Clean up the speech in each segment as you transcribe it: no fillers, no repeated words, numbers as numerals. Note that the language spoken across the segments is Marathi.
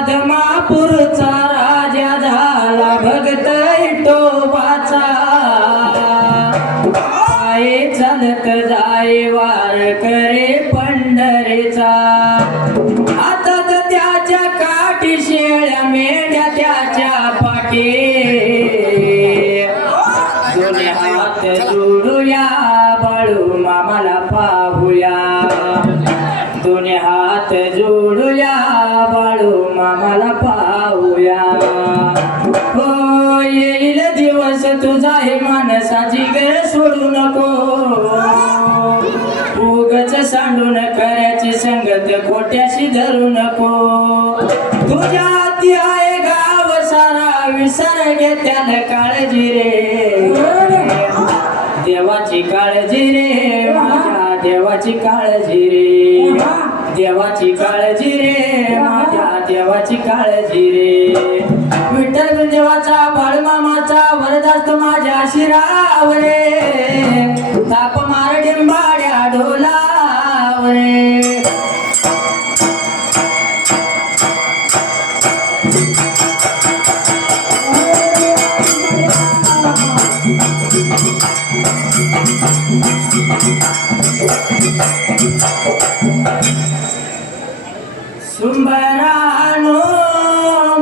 आदमापूरचा राजा झाला भगत विठोबाचा, पाये चालत जाय वार करे पंढरीचा, हातात त्याच्या काठी शेळ्या मेंढ्या त्याच्या पाठी, दोन्ही हात जोडूया बाळू मामाला पाहूया, दोन्ही हात जोडूया बाळू मामाला पाहूया. हो येईल दिवस तुझा हे माणसाची गर सोडू नको, उगच सांडून करायची संगत खोट्याशी धरू नको, तुझ्या हाती आहे गाव सारा विसर घे त्याला काळजी रे, देवाची काळजी रे माझ्या देवाची काळजी रे, देवाची काळजी रे माझ्या देवाची काळजी रे, विठ्ठल देवाचा बाळमामाचा वरदास्त माझ्या शिरावर रे, ताप मार डिंबाड्या ढोलावर रे. सुंबरानो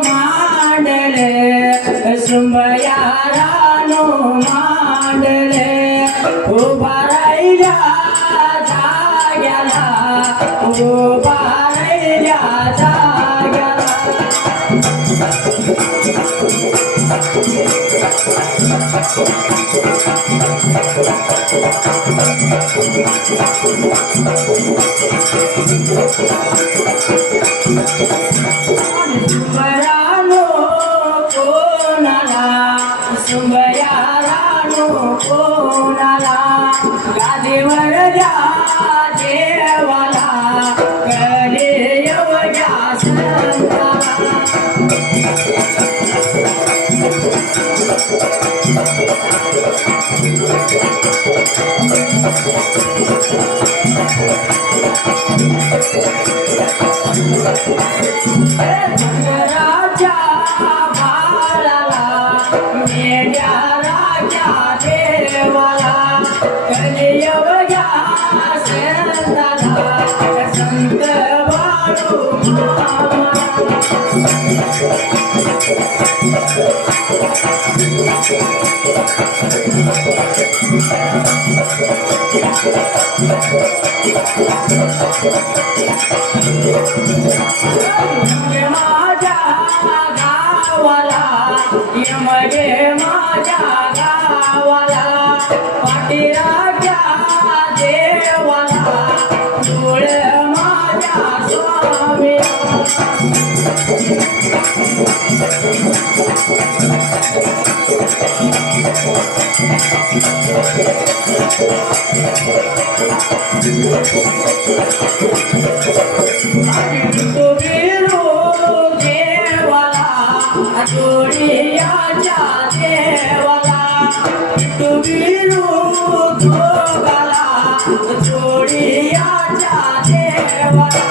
मांडले सुंबयारानो मांडले, उभा राहिल्या जाग्याला, उभा राहिल्या जाग्याला. सुंबरानो कोणाला, सुंबयारानो कोणाला, गादीवर द्या देवाला, कले एवढ्या संताला. राजा बाळाला मेल्या राजा देवाला, कलियुगा संताला, संत बाळू मामा. माझ्या गावाला यमगे माझ्या गावाला, पाठीराजा देवाला, डोळ माझ्या स्वामीला. जोडियाच्या देवाला, विठू गोगाला, जोडियाच्या देवाला.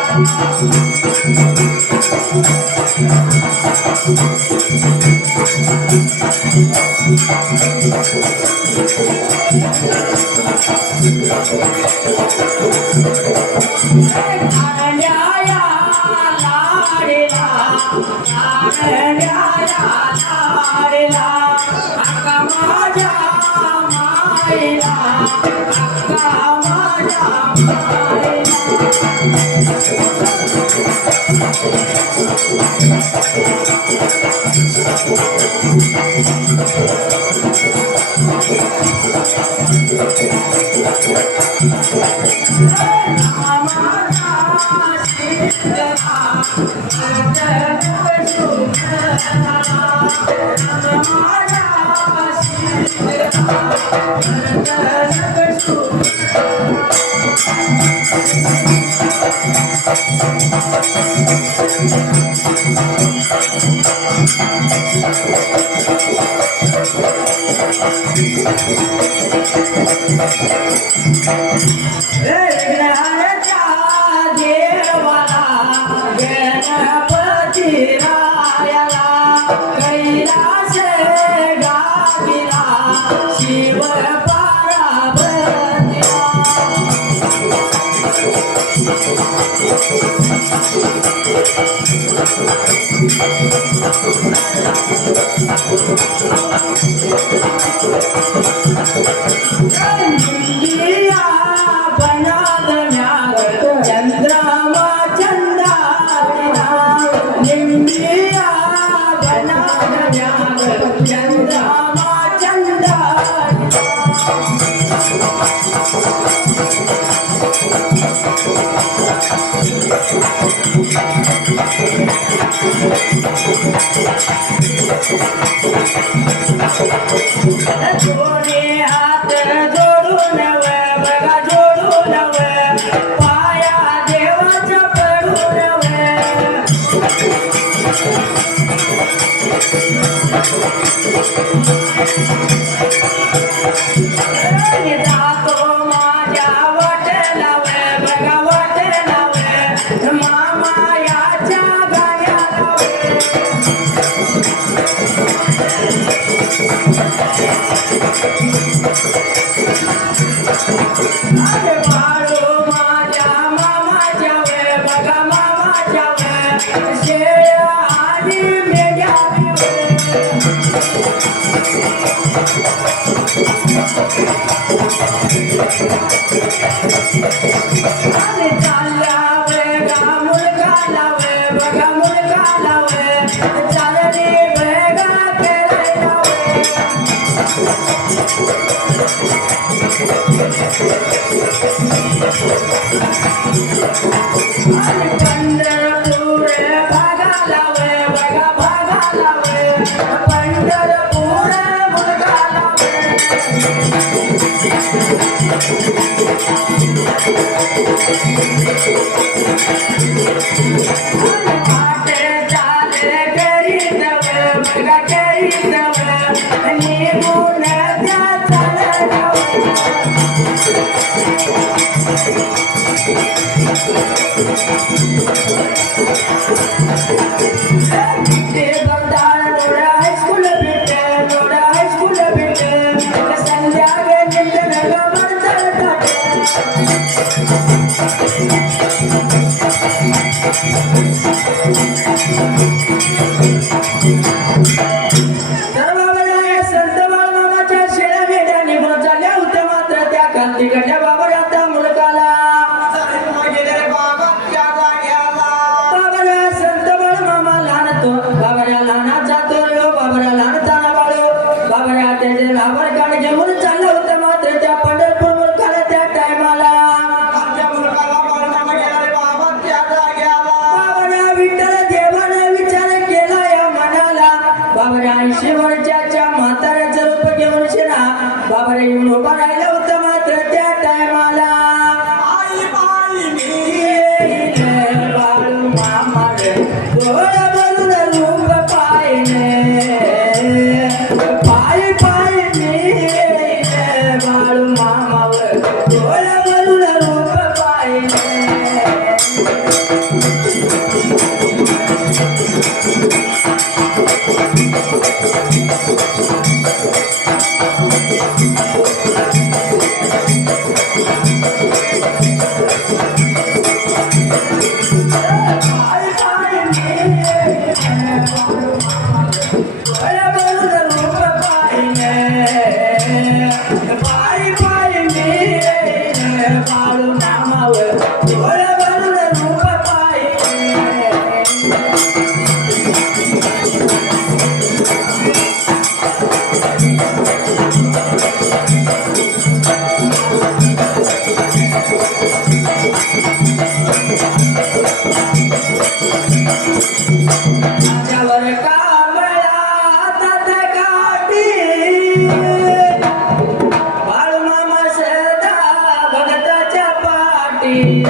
पाठी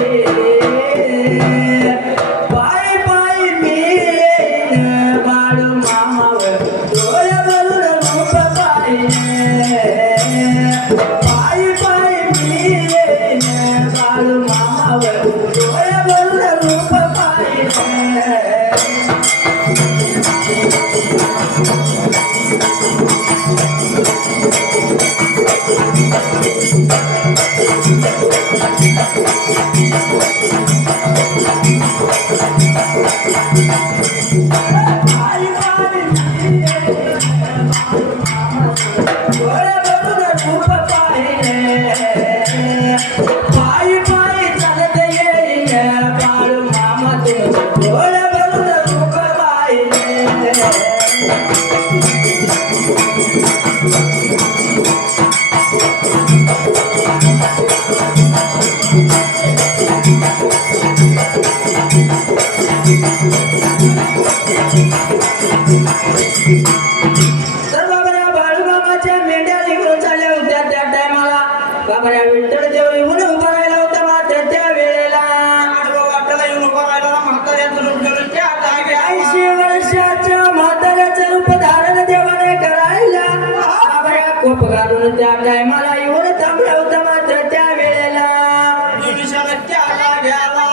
पायी पायी मी येईन बाळू मामावर डोळ्या भरून रूप पाहिने पायी पायी मी येईन बाळू मामावर डोळ्या भरून रूप पाहिने पायी पायी चालत येईन बाळू मामा तुमचं डोळे भरून रूप पाहिने तर बाबा बाळूमामाच्या मेंढ्या निघून चालल्या होत्या त्या टायमाला बाबा विठ्ठल देव येऊन उभा राहिला होता मात्र त्या वेळेला वाटायला येऊन उभा राहिला म्हाताऱ्याचं रूप घेऊन त्या जाग्यावर 80 वर्षाच्या म्हाताऱ्याचं रूप धारण देवाने करायला बाबा कोप घालून त्या टायमाला येऊन थांबला होता मात्र त्या वेळेला त्या जाग्याला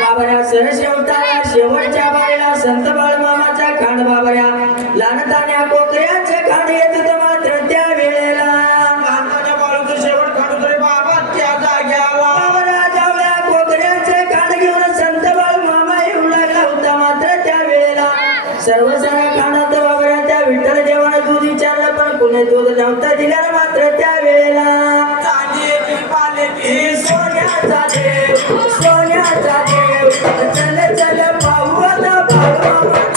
बाबऱ्या सरशेवटाला शेवटच्या बाईला संत बाळूमामाच्या खांड बाबऱ्या लहानतान्या कोकऱ्याचे खांड येत होतं मात्र त्या वेळेला लहानपणा बाळूचं शेवट काढून रे बाबा त्या जाग्याला बाबऱ्या जावळ्या कोकऱ्याचे खांड घेऊन संत बाळूमामा येऊ लागला होता मात्र त्या वेळेला सर्व साऱ्या खांडात बाबऱ्या त्या विठ्ठल देवाने दूध विचारलं पण कुणी दूध नव्हतं दिलं मात्र त्या वेळेला चांदीची पालेची सोन्याचा देव सोन्याचा देव चल चल पाहू आता बाळूमामा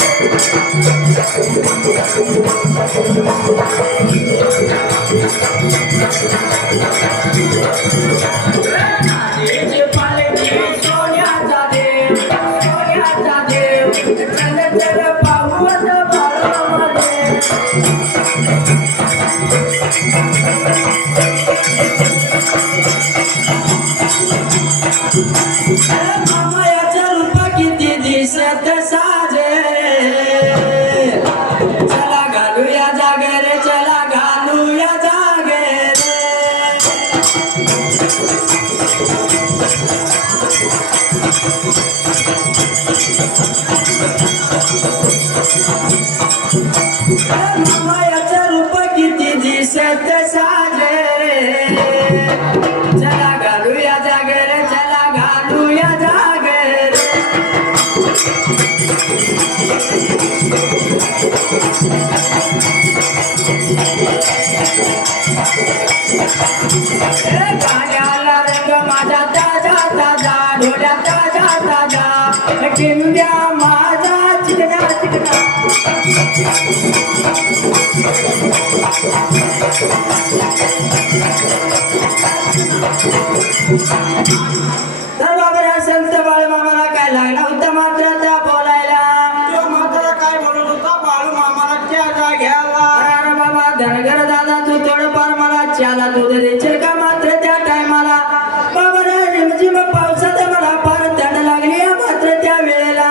चांदीची पालखी सोन्याचा देव सोन्याचा देव चल चल पाहू आता बाळूमामा देव मामायाचा रूप किती दिसत साजे चला घालूया जागे रे चला घालूया जागे रे मामायाचा रूप किती दिसत साजे चला घालूया जागे रे चला घालूया जागे रे गाण्याला रंग माझा ताजा ताजा डोळ्या ताजा ताजा टिंब्या माझा चिकना चिकना तर बाबा संत बाळूमामाला काय लागला होता मात्र त्या बोलायला तो म्हातारा काय बोलत होता बाळू मामाला त्या जाग्याला अरे बाबा धनगर दादा तू थोडंफार मला चहाला दूध देशील का मात्र त्या टायमाला बाबा रिमझिम पावसात मला फार थंड लागली मात्र त्या वेळेला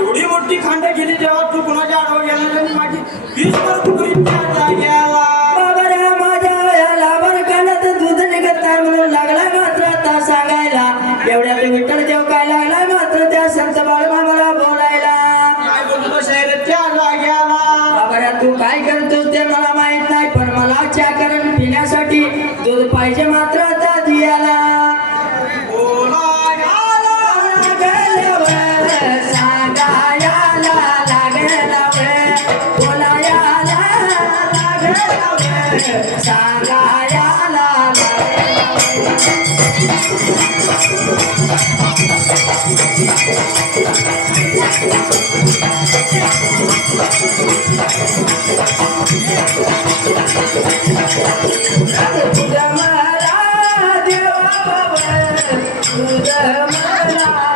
एवढी मोठी खांड गेली जेव्हा तू कुणाच्या आडवं गेला आणि माझी 20 वर कुकरी त्या जाग्याला बाबा रे माझ्या या लावर कानात दूध निघत नाही म्हणून लागला मात्र आता सांगायला एवढ्या तू विठ्ठल देव काय लागला मात्र त्या संत बाळूमामाला बोलायला काय बोलतो शहरात त्या जाग्याला बाबा रे तू काय करतो ते मला माहित नाही पण मला चहाकरण पिण्यासाठी दूध पाहिजे मात्र आता दियाला बोलायला सांगायला लागला बोलायला सांगायला तुझ मला देवा तुझ मला